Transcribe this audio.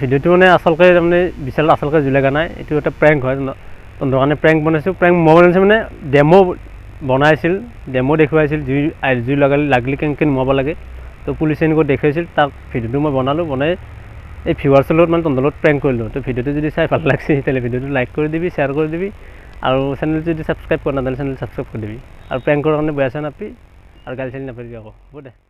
ভিডিঅ'টো মানে আচলতে তাৰমানে বিশাল আচলতে জুলেগা নাই, এইটো এটা প্ৰেংক হয়। তহঁতৰ কাৰণে প্ৰেংক বনাইছোঁ। প্ৰেংক মই বনাইছোঁ মানে ডেমো বনাইছিল, ডেমো দেখুৱাইছিল, জুই লাগিলে কেনেকৈ নুমাব লাগে। তো পুলিচে এনেকৈ দেখুৱাইছিল, তাক ভিডিঅ'টো মই বনাই এই ভিউৱাৰ্ছৰ লগত মানে তহঁতৰ লগত প্ৰেংক কৰিলোঁ। তো ভিডিঅ'টো যদি চাই ভাল লাগিছে তেতিয়াহ'লে ভিডিঅ'টো লাইক কৰি দিবি, শ্বেয়াৰ কৰি দিবি, আৰু চেনেলটো যদি ছাবস্ক্ৰাইব কৰা নাই তেতিয়াহ'লে চেনেল ছাবস্ক্ৰাইব কৰি দিবি। আৰু প্ৰেংকৰ কাৰণে বেয়া চেয়া নাপাবি আৰু গালি চালি নাপাবি আকৌ। হ'ব দে।